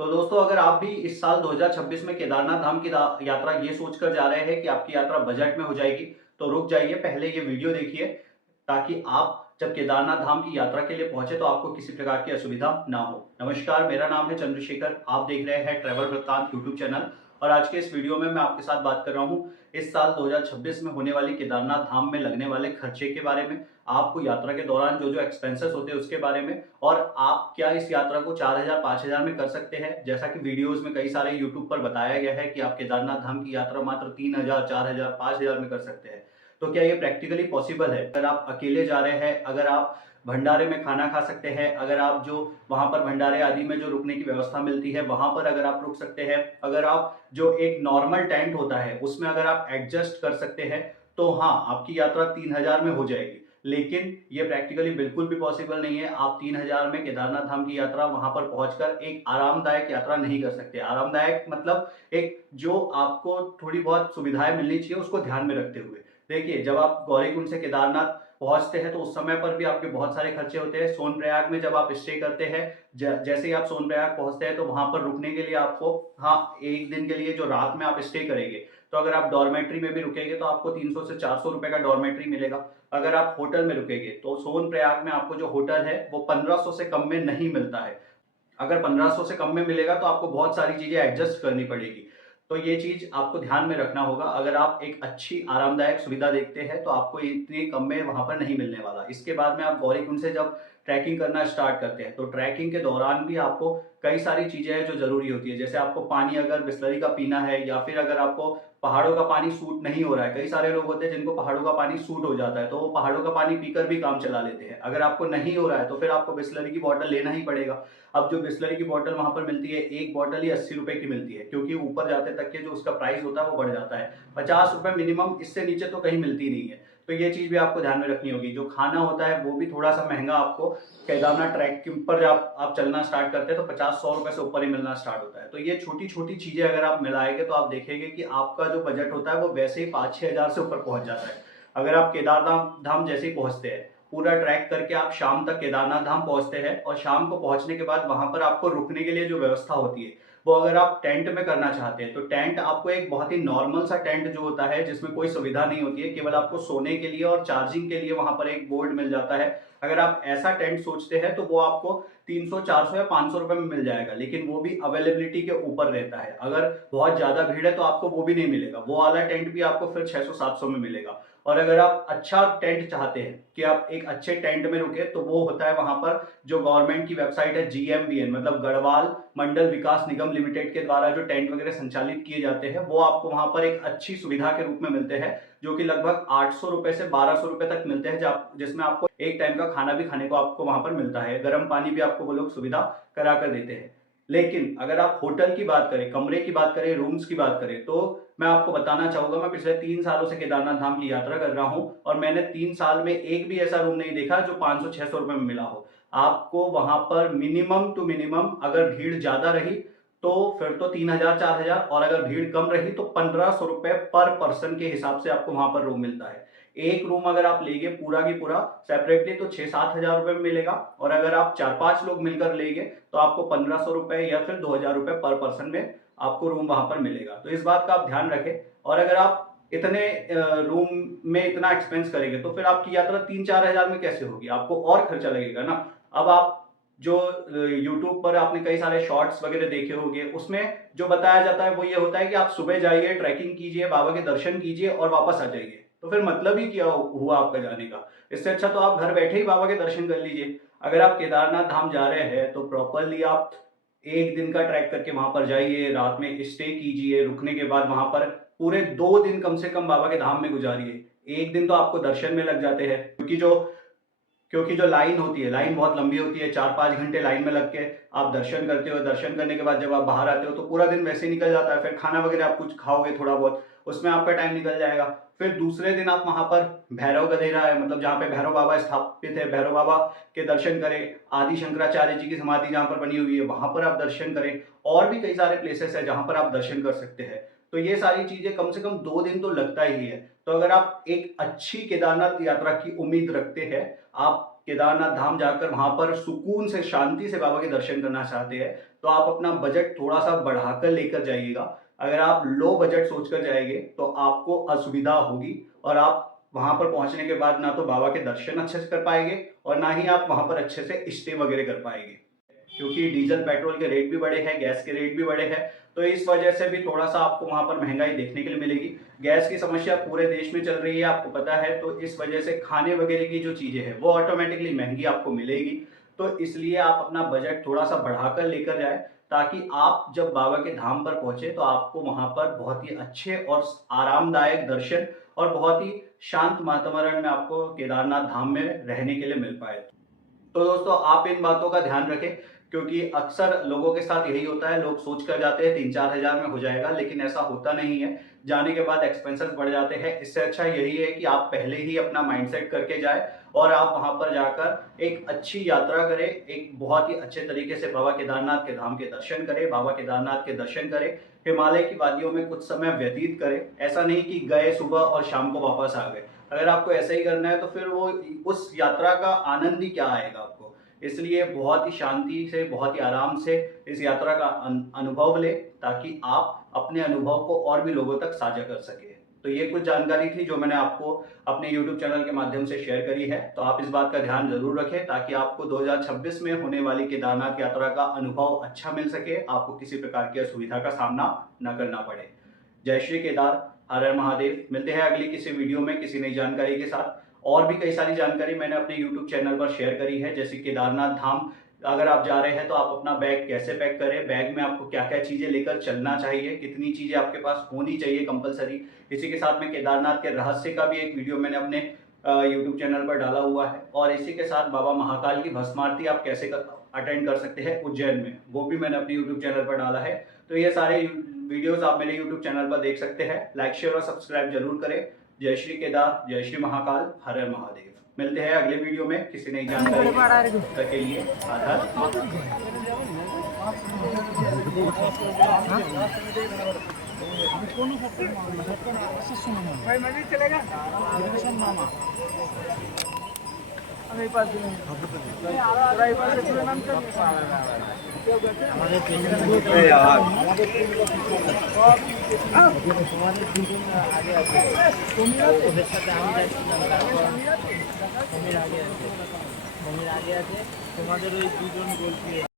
तो दोस्तों, अगर आप भी इस साल 2026 में केदारनाथ धाम की यात्रा ये सोचकर जा रहे हैं कि आपकी यात्रा बजट में हो जाएगी, तो रुक जाइए, पहले ये वीडियो देखिए ताकि आप जब केदारनाथ धाम की यात्रा के लिए पहुंचे तो आपको किसी प्रकार की असुविधा ना हो। नमस्कार, मेरा नाम है चंद्रशेखर, आप देख रहे हैं ट्रैवल वृत्तांत यूट्यूब चैनल। और आज के इस वीडियो में मैं आपके साथ बात कर रहा हूँ इस साल 2026 में होने वाली केदारनाथ धाम में लगने वाले खर्चे के बारे में, आपको यात्रा के दौरान जो जो एक्सपेंसेस होते हैं उसके बारे में, और आप क्या इस यात्रा को 4000 5000 में कर सकते हैं। जैसा कि वीडियोस में कई सारे यूट्यूब पर बताया गया है कि आप केदारनाथ धाम की यात्रा मात्र 3000 4000 5000 में कर सकते हैं। तो क्या ये प्रैक्टिकली पॉसिबल है? अगर आप अकेले जा रहे हैं, अगर आप भंडारे में खाना खा सकते हैं, अगर आप जो वहां पर भंडारे आदि में जो रुकने की व्यवस्था मिलती है वहां पर अगर आप रुक सकते हैं, अगर आप जो एक नॉर्मल टेंट होता है उसमें अगर आप एडजस्ट कर सकते हैं, तो हाँ, आपकी यात्रा 3000 में हो जाएगी। लेकिन ये प्रैक्टिकली बिल्कुल भी पॉसिबल नहीं है। आप 3000 में केदारनाथ धाम की यात्रा वहां पर पहुंचकर एक आरामदायक यात्रा नहीं कर सकते। आरामदायक मतलब एक जो आपको थोड़ी बहुत सुविधाएं मिलनी चाहिए उसको ध्यान में रखते हुए। देखिए, जब आप गौरीकुंड से केदारनाथ पहुंचते हैं तो उस समय पर भी आपके बहुत सारे खर्चे होते हैं। सोनप्रयाग में जब आप स्टे करते हैं, जैसे ही आप सोनप्रयाग पहुंचते हैं तो वहां पर रुकने के लिए आपको, हाँ, एक दिन के लिए जो रात में आप स्टे करेंगे, तो अगर आप डॉर्मेट्री में भी रुकेंगे तो आपको 300 से 400 रुपए का डॉर्मेट्री मिलेगा। अगर आप होटल में रुकेंगे तो सोनप्रयाग में आपको जो होटल है वो 1500 से कम में नहीं मिलता है। अगर 1500 से कम में मिलेगा तो आपको बहुत सारी चीजें एडजस्ट करनी पड़ेगी। तो ये चीज आपको ध्यान में रखना होगा। अगर आप एक अच्छी आरामदायक सुविधा देखते हैं तो आपको इतने कम में वहां पर नहीं मिलने वाला। इसके बाद में आप गौरीकुंड से जब ट्रैकिंग करना स्टार्ट करते हैं तो ट्रैकिंग के दौरान भी आपको कई सारी चीजें हैं जो जरूरी होती है। जैसे आपको पानी अगर बिस्लरी का पीना है, या फिर अगर आपको पहाड़ों का पानी सूट नहीं हो रहा है, कई सारे लोग होते हैं जिनको पहाड़ों का पानी सूट हो जाता है तो वो पहाड़ों का पानी पीकर भी काम चला लेते हैं। अगर आपको नहीं हो रहा है तो फिर आपको बिस्लरी की बोतल लेना ही पड़ेगा। अब जो बिस्लरी की बोतल वहां पर मिलती है, एक बोतल ही 80 रुपए की मिलती है, क्योंकि ऊपर जाते तक के जो उसका प्राइस होता है वो बढ़ जाता है। 50 रुपए मिनिमम, इससे नीचे तो कहीं मिलती नहीं है। तो ये चीज भी आपको ध्यान में रखनी होगी। जो खाना होता है वो भी थोड़ा सा महंगा आपको केदारनाथ ट्रैक के ऊपर जब आप चलना स्टार्ट करते हैं तो 50-100 रुपए से ऊपर ही मिलना स्टार्ट होता है। तो ये छोटी छोटी चीजें अगर आप मिलाएंगे तो आप देखेंगे कि आपका जो बजट होता है वो वैसे ही 5-6 हजार से ऊपर पहुंच जाता है। अगर आप केदारनाथ धाम जैसे ही पहुंचते हैं, पूरा ट्रैक करके आप शाम तक केदारनाथ धाम पहुंचते हैं, और शाम को पहुंचने के बाद वहां पर आपको रुकने के लिए जो व्यवस्था होती है वो अगर आप टेंट में करना चाहते हैं तो टेंट आपको एक बहुत ही नॉर्मल सा टेंट जो होता है जिसमें कोई सुविधा नहीं होती है, केवल आपको सोने के लिए और चार्जिंग के लिए वहां पर एक बोर्ड मिल जाता है। अगर आप ऐसा टेंट सोचते हैं तो वो आपको 300 400 या 500 रुपए में मिल जाएगा, लेकिन वो भी अवेलेबिलिटी के ऊपर रहता है। अगर बहुत ज्यादा भीड़ है तो आपको वो भी नहीं मिलेगा, वो वाला टेंट भी आपको फिर 600 700 में मिलेगा। और अगर आप अच्छा टेंट चाहते हैं कि आप एक अच्छे टेंट में रुके, तो वो होता है वहां पर जो गवर्नमेंट की वेबसाइट है GMBN, मतलब गढ़वाल मंडल विकास निगम लिमिटेड के द्वारा जो टेंट वगैरह संचालित किए जाते हैं, वो आपको वहां पर एक अच्छी सुविधा के रूप में मिलते हैं, जो कि लगभग 800 रुपए से 1200 रुपए तक मिलते हैं, जिसमें आपको एक टाइम का खाना भी खाने को आपको वहां पर मिलता है। गर्म पानी भी आपको वो लोग सुविधा करा कर देते हैं। लेकिन अगर आप होटल की बात करें, कमरे की बात करें, रूम्स की बात करें, तो मैं आपको बताना चाहूंगा, मैं पिछले 3 सालों से केदारनाथ धाम की यात्रा कर रहा हूं और मैंने 3 साल में एक भी ऐसा रूम नहीं देखा जो 500-600 रुपए में मिला हो। आपको वहां पर मिनिमम टू मिनिमम, अगर भीड़ ज्यादा रही तो फिर तो 3000 4000, और अगर भीड़ कम रही तो 1500 रुपए पर पर्सन के हिसाब से आपको वहां पर रूम मिलता है। एक रूम अगर आप लेंगे पूरा की पूरा सेपरेटली तो 6-7 हजार रुपए में मिलेगा, और अगर आप 4-5 लोग मिलकर लेंगे तो आपको 1500 रुपए या फिर 2000 रुपए पर पर्सन में आपको रूम वहां पर मिलेगा। तो इस बात का आप ध्यान रखें। और अगर आप इतने रूम में इतना एक्सपेंस करेंगे तो फिर आपकी यात्रा 3-4 हजार में कैसे होगी? आपको और खर्चा लगेगा ना। अब आप जो यूट्यूब पर आपने कई सारे शॉर्ट्स वगैरह देखे होंगे, उसमें जो बताया जाता है वो ये होता है कि आप सुबह जाइए, ट्रैकिंग कीजिए, बाबा के दर्शन कीजिए और वापस आ जाइए। तो फिर मतलब ही क्या हुआ आपका जाने का? इससे अच्छा तो आप घर बैठे ही बाबा के दर्शन कर लीजिए। अगर आप केदारनाथ धाम जा रहे हैं तो प्रॉपरली आप एक दिन का ट्रैक करके वहां पर जाइए, रात में स्टे कीजिए, रुकने के बाद वहां पर पूरे 2 दिन कम से कम बाबा के धाम में गुजारिए। एक दिन तो आपको दर्शन में लग जाते हैं, क्योंकि जो लाइन होती है, लाइन बहुत लंबी होती है, 4-5 घंटे लाइन में लग के आप दर्शन करते हो। दर्शन करने के बाद जब आप बाहर आते हो तो पूरा दिन वैसे ही निकल जाता है। फिर खाना वगैरह आप कुछ खाओगे थोड़ा बहुत, उसमें आपका टाइम निकल जाएगा। फिर दूसरे दिन आप वहां पर भैरव गधेरा है, मतलब जहाँ पे भैरव बाबा स्थापित है, भैरव बाबा के दर्शन करें। आदि शंकराचार्य जी की समाधि जहाँ पर बनी हुई है वहां पर आप दर्शन करें। और भी कई सारे प्लेसेस है जहां पर आप दर्शन कर सकते हैं। तो ये सारी चीजें कम से कम 2 दिन तो लगता ही है। तो अगर आप एक अच्छी केदारनाथ यात्रा की उम्मीद रखते हैं, आप केदारनाथ धाम जाकर वहां पर सुकून से शांति से बाबा के दर्शन करना चाहते हैं तो आप अपना बजट थोड़ा सा बढ़ाकर लेकर जाइएगा। अगर आप लो बजट सोचकर जाएंगे तो आपको असुविधा होगी और आप वहां पर पहुंचने के बाद ना तो बाबा के दर्शन अच्छे से कर पाएंगे और ना ही आप वहां पर अच्छे से स्टे वगैरह कर पाएंगे, क्योंकि डीजल पेट्रोल के रेट भी बढ़े हैं, गैस के रेट भी बढ़े हैं। तो इस वजह से भी थोड़ा सा आपको वहां पर महंगाई देखने के लिए मिलेगी। गैस की समस्या पूरे देश में चल रही है, आपको पता है, तो इस वजह से खाने वगैरह की जो चीजें हैं वो ऑटोमेटिकली महंगी आपको मिलेगी। तो इसलिए आप अपना बजट थोड़ा सा बढ़ाकर लेकर जाए ताकि आप जब बाबा के धाम पर पहुंचे तो आपको वहां पर बहुत ही अच्छे और आरामदायक दर्शन और बहुत ही शांत वातावरण में आपको केदारनाथ धाम में रहने के लिए मिल पाए। तो दोस्तों आप इन बातों का ध्यान रखें, क्योंकि अक्सर लोगों के साथ यही होता है, लोग सोच कर जाते हैं 3-4 हज़ार में हो जाएगा, लेकिन ऐसा होता नहीं है। जाने के बाद एक्सपेंसेस बढ़ जाते हैं। इससे अच्छा यही है कि आप पहले ही अपना माइंडसेट करके जाए और आप वहां पर जाकर एक अच्छी यात्रा करें, एक बहुत ही अच्छे तरीके से बाबा केदारनाथ के धाम के दर्शन करें, बाबा केदारनाथ के दर्शन करें, हिमालय की वादियों में कुछ समय व्यतीत करें। ऐसा नहीं कि गए सुबह और शाम को वापस आ गए। अगर आपको ऐसा ही करना है तो फिर वो उस यात्रा का आनंद ही क्या आएगा आपको। इसलिए बहुत ही शांति से, बहुत ही आराम से इस यात्रा का अनुभव ले ताकि आप अपने अनुभव को और भी लोगों तक साझा कर सके। तो ये कुछ जानकारी थी जो मैंने आपको अपने YouTube चैनल के माध्यम से शेयर करी है। तो आप इस बात का ध्यान जरूर रखें ताकि आपको 2026 में होने वाली केदारनाथ यात्रा का अनुभव अच्छा मिल सके, आपको किसी प्रकार की असुविधा का सामना न करना पड़े। जय श्री केदार, हर हर महादेव। मिलते हैं अगली किसी वीडियो में किसी नई जानकारी के साथ। और भी कई सारी जानकारी मैंने अपने YouTube चैनल पर शेयर करी है, जैसे केदारनाथ धाम अगर आप जा रहे हैं तो आप अपना बैग कैसे पैक करें, बैग में आपको क्या क्या चीजें लेकर चलना चाहिए, कितनी चीजें आपके पास होनी चाहिए कंपलसरी। इसी के साथ में केदारनाथ के रहस्य का भी एक वीडियो मैंने अपने YouTube चैनल पर डाला हुआ है। और इसी के साथ बाबा महाकाल की भस्म आरती आप कैसे अटेंड कर सकते हैं उज्जैन में, वो भी मैंने अपने YouTube चैनल पर डाला है। तो ये सारे वीडियोस आप मेरे YouTube चैनल पर देख सकते हैं। लाइक शेयर और सब्सक्राइब जरूर करें। जय श्री केदार, जय श्री महाकाल, हर हर महादेव। मिलते हैं अगले वीडियो में किसी नई जानकारी के लिए। आधार তোমাদের ওই দুজন বলছি